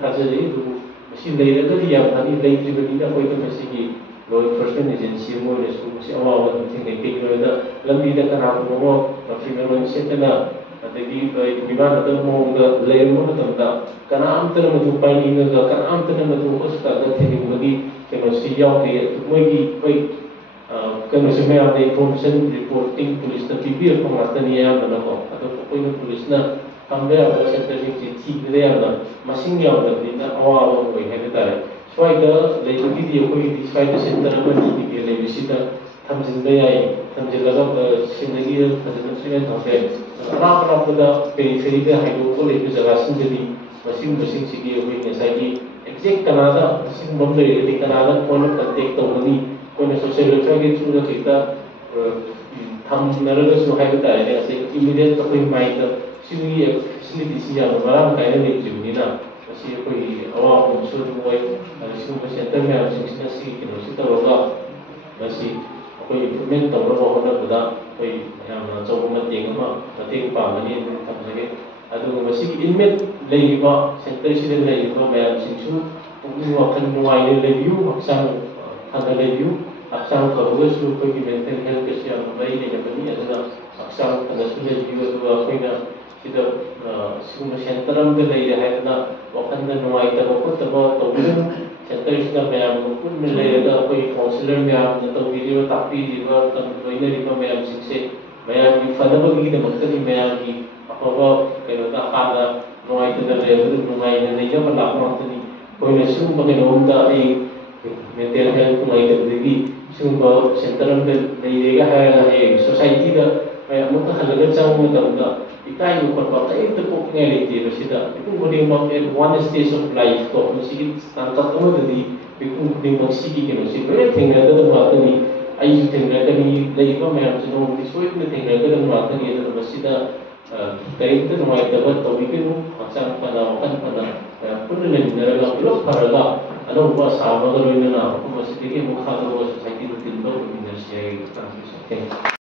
ꯊꯥꯖꯔꯤ ꯑꯗꯨꯕꯨ ꯃꯁꯤ ꯂꯩꯔꯒꯗꯤ ꯌꯥꯝ ꯐꯅꯤ ꯂꯩꯇ꯭ꯔꯤꯕꯅꯤꯅ ꯑꯩꯈꯣꯏꯗ ꯃꯁꯤꯒꯤ ꯂꯣ ꯑꯦꯟꯐꯣꯔꯁꯃꯦꯟ ꯑꯦꯖꯦꯟꯁꯤ ꯑꯃ ꯑꯣꯏꯅꯁꯨ ꯃꯁꯤ ꯑꯋꯥꯕ ꯑꯗꯨꯝ ꯊꯦꯡꯅꯩ ꯀꯩꯒꯤꯅꯣꯗ ꯂꯝꯕꯤꯗ ꯀꯅꯥꯒꯨꯝꯕ ꯑꯃ ꯐꯤꯔꯣꯜ ꯁꯦꯠꯇꯅ ꯑꯗꯒꯤ ꯃꯤꯃꯥꯟꯅꯗꯕ ꯃꯑꯣꯡꯗ ꯂꯩꯔꯝꯕ ꯃꯇꯝꯗ ꯀꯅꯥꯝꯇꯅ ꯃꯗꯨ ꯄꯥꯏꯅꯤꯡꯉꯒ ꯀꯅꯥꯝꯇꯅ ꯃꯗꯨ ꯍꯣꯁꯄꯤꯇꯥꯜꯗ ꯊꯤꯟꯅꯤꯡꯕꯒꯤ ꯀꯩꯅꯣꯁꯤ ꯌꯥꯎꯗꯦ ꯃꯣꯏꯒꯤ ꯑꯩꯈꯣꯏ ꯀꯩꯅꯣꯁꯤ ꯃꯌꯥꯝꯗ ꯏꯟꯐꯣꯔꯃꯦꯁꯟ ꯔꯤꯄꯣꯔꯇꯤꯡ ꯄꯨꯂꯤꯁꯅ ꯄꯤꯕꯤꯔꯛꯄ ꯉꯥꯛꯇꯅꯤ ꯑꯌꯥꯝꯕꯅꯀꯣ ꯑꯗꯣ ꯑꯩꯈꯣꯏꯅ ꯄꯨꯂꯤꯁꯅ ꯊꯝꯕ ꯌꯥꯕ ꯁꯦꯟꯇꯔꯁꯤꯡꯁꯤ ꯊꯤꯕꯗ ꯌꯥꯝꯅ ꯃꯁꯤꯡ ꯌꯥꯝꯗꯕꯅꯤꯅ ꯑꯋꯥꯕ ꯑꯣꯏ ꯍꯥꯏꯕ ꯇꯥꯔꯦ ꯁ꯭ꯋꯥꯏꯗ ꯂꯩꯕꯒꯤꯗꯤ ꯑꯩꯈꯣꯏꯒꯤꯗꯤ ꯁ꯭ꯋꯥꯏꯗ ꯁꯦꯟꯇꯔ ꯑꯃꯅꯤ ꯇꯤꯀꯦꯠ ꯂꯩꯕꯁꯤꯗ ꯊꯝꯖꯤꯟꯕ ꯌꯥꯏ ꯊꯝꯖꯤꯜꯂꯒ ꯁꯤꯗꯒꯤ ꯐꯖꯅ ꯇ꯭ꯔꯤꯠꯃꯦꯟ ꯇꯧꯕ ꯌꯥꯏ ꯑꯔꯥꯞ ꯑꯔꯥꯞꯄꯗ ꯄꯦꯔꯤꯐꯦꯔꯤꯗ ꯍꯥꯏꯗꯣꯛꯄ ꯂꯩꯕ ꯖꯒꯥꯁꯤꯡꯗꯗꯤ ꯃꯁꯤꯒꯨꯝꯕꯁꯤꯡꯁꯤꯗꯤ ꯑꯩꯈꯣꯏ ꯉꯁꯥꯏꯒꯤ ꯑꯦꯛꯖꯦꯛ ꯀꯅꯥꯗ ꯑꯁꯤꯒꯨꯝꯕ ꯑꯃ ꯂꯩꯔꯒꯗꯤ ꯀꯅꯥꯗ ꯐꯣꯟꯗ ꯀꯟꯇꯦꯛ ꯇꯧꯒꯅꯤ ꯑꯩꯈꯣꯏꯅ ꯁꯣꯁꯤꯌꯦꯜ ꯋꯦꯜꯐꯤꯌꯔꯒꯤ ꯊ꯭ꯔꯨꯗ ꯈꯤꯇ ꯊꯝꯅꯔꯒꯁꯨ ꯍꯥꯏꯕ ꯇꯥꯔꯦ ꯉꯁꯥꯏ ꯏꯃꯤꯗꯤꯌꯦꯠ ꯑꯩꯈꯣꯏ ꯃꯥꯏꯟꯗ ꯁꯤꯒꯤ ꯐꯦꯁꯤꯂꯤꯇꯤꯁꯤ ꯌꯥꯝꯅ ꯃꯔꯥꯡ ꯀꯥꯏꯅ ꯂꯩꯇ꯭ꯔꯤꯕꯅꯤꯅ ꯃꯁꯤ ꯑꯩꯈꯣꯏꯒꯤ ꯑꯋꯥꯕ ꯑꯃꯁꯨ ꯑꯗꯨꯝ ꯑꯣꯏ ꯁꯤꯒꯨꯝꯕ ꯁꯦꯟꯇꯔ ꯃꯌꯥꯝꯁꯤꯡꯁꯤꯅ ꯁꯤꯒꯤ ꯀꯩꯅꯣꯁꯤ ꯇꯧꯔꯒ ꯃꯁꯤ ꯑꯩꯈꯣꯏ ꯏꯝꯄ꯭ꯔꯨꯚꯃꯦꯟ ꯇꯧꯅꯕ ꯍꯣꯠꯅꯕꯗ ꯑꯩꯈꯣꯏ ꯌꯥꯝꯅ ꯑꯆꯧꯕ ꯃꯇꯦꯡ ꯄꯥꯡꯒꯅꯤ ꯑꯗꯨ ꯊꯝꯖꯒꯦ ꯑꯗꯨꯒ ꯃꯁꯤꯒꯤ ꯏꯟꯃꯦꯠ ꯂꯩꯔꯤꯕ ꯁꯦꯟꯇꯔꯁꯤꯗ ꯂꯩꯔꯤꯕ ꯃꯌꯥꯝꯁꯤꯡꯁꯨ ꯄꯨꯛꯅꯤꯡ ꯋꯥꯈꯜ ꯅꯨꯡꯉꯥꯏꯅ ꯂꯩꯕꯤꯌꯨ ꯍꯛꯆꯥꯡ ꯐꯅ ꯂꯩꯕꯤꯌꯨ ꯍꯛꯆꯥꯡ ꯐꯕꯒꯁꯨ ꯑꯩꯈꯣꯏꯒꯤ ꯃꯦꯟꯇꯦꯜ ꯍꯦꯜꯊꯀꯁꯨ ꯌꯥꯝꯅ ꯃꯔꯤ ꯂꯩꯅꯕꯅꯤ ꯑꯗꯨꯅ ꯍꯛꯆꯥꯡ ꯐꯅꯁꯨ ꯂꯩꯕꯤꯌꯨ ꯑꯗꯨꯒ ꯑꯩꯈꯣꯏꯅ ꯁꯤꯗ ꯁꯤꯒꯨꯝꯕ ꯁꯦꯟꯇꯔ ꯑꯃꯗ ꯂꯩꯔꯦ ꯍꯥꯏꯗꯅ ꯋꯥꯈꯜꯗ ꯅꯨꯡꯉꯥꯏꯇꯕ ꯈꯣꯠꯇꯕ ꯇꯧꯕꯤꯒꯅꯨ ꯁꯦꯟꯇꯔꯁꯤꯗ ꯃꯌꯥꯝꯒ ꯄꯨꯟꯅ ꯂꯩꯔꯒ ꯑꯩꯈꯣꯏ ꯀꯥꯎꯟꯁꯤꯂꯔ ꯃꯌꯥꯝꯅ ꯇꯧꯕꯤꯔꯤꯕ ꯇꯥꯛꯄꯤꯔꯤꯕ ꯂꯣꯏꯅꯔꯤꯕ ꯃꯌꯥꯝꯁꯤꯡꯁꯦ ꯃꯌꯥꯝꯒꯤ ꯐꯅꯕꯒꯤꯗꯃꯛꯇꯅꯤ ꯃꯌꯥꯝꯒꯤ ꯑꯐꯕ ꯀꯩꯅꯣꯗ ꯍꯥꯟꯅ ꯅꯨꯡꯉꯥꯏꯇꯅ ꯂꯩꯔꯒ ꯅꯨꯡꯉꯥꯏꯅ ꯂꯩꯅꯕ ꯂꯥꯛꯄ ꯉꯥꯛꯇꯅꯤ ꯑꯩꯈꯣꯏꯅ ꯁꯤꯒꯨꯝꯕ ꯀꯩꯅꯣꯝꯗ ꯑꯩ ꯃꯦꯟꯇꯦꯜ ꯍꯦꯜꯊ ꯅꯨꯡꯉꯥꯏꯇꯕꯗꯒꯤ ꯁꯤꯒꯨꯝꯕ ꯁꯦꯟꯇꯔ ꯑꯃꯗ ꯂꯩꯔꯦꯒ ꯍꯥꯏꯔꯒ ꯍꯌꯦꯡ ꯁꯣꯁꯥꯏꯇꯤꯗ ꯑꯃꯨꯛꯀ ꯍꯜꯂꯒ ꯆꯪꯕ ꯃꯇꯝꯗ ꯏꯀꯥꯏꯕ ꯈꯣꯠꯄ ꯀꯔꯤꯝꯇ ꯄꯣꯛꯅꯤꯡꯉꯥꯏ ꯂꯩꯇꯦꯕ ꯁꯤꯗ ꯃꯤꯄꯨꯝ ꯈꯨꯗꯤꯡꯃꯛ ꯑꯦꯠ ꯋꯥꯟ ꯁ꯭ꯇꯦꯖ ꯑꯣꯐ ꯂꯥꯏꯐꯇꯣ ꯃꯁꯤꯒꯤ ꯇꯥꯡꯀꯛ ꯑꯃꯗꯗꯤ ꯃꯤꯄꯨꯝ ꯈꯨꯗꯤꯡꯃꯛ ꯁꯤꯒꯤ ꯀꯩꯅꯣꯁꯤ ꯂꯣꯏꯅ ꯊꯦꯡꯅꯒꯗꯕ ꯉꯥꯛꯇꯅꯤ ꯑꯩꯁꯨ ꯊꯦꯡꯅꯒꯅꯤ ꯂꯩꯔꯤꯕ ꯃꯌꯥꯝꯁꯨ ꯅꯣꯡꯃꯗꯤ ꯁꯣꯏꯗꯅ ꯊꯦꯡꯅꯒꯗꯕ ꯉꯥꯛꯇꯅꯤ ꯑꯗꯨꯅ ꯃꯁꯤꯗ ꯀꯔꯤꯝꯇ ꯅꯨꯡꯉꯥꯏꯇꯕ ꯇꯧꯕꯤꯒꯅꯨ ꯍꯛꯆꯥꯡ ꯐꯅ ꯋꯥꯈꯜ ꯐꯅ ꯄꯨꯟꯅ ꯂꯩꯃꯤꯟꯅꯔꯒ ꯄꯨꯂꯞ ꯐꯔꯒ ꯑꯅꯧꯕ ꯑꯁꯥ ꯑꯃꯒ ꯂꯣꯏꯅꯅ ꯃꯐꯝ ꯑꯁꯤꯗꯒꯤ ꯑꯃꯨꯛ ꯊꯥꯗꯣꯛꯑꯒ ꯁꯣꯁꯥꯏꯇꯤꯗ ꯇꯤꯟꯕ ꯑꯣꯏꯃꯤꯟꯅꯁꯤ ꯍꯥꯏ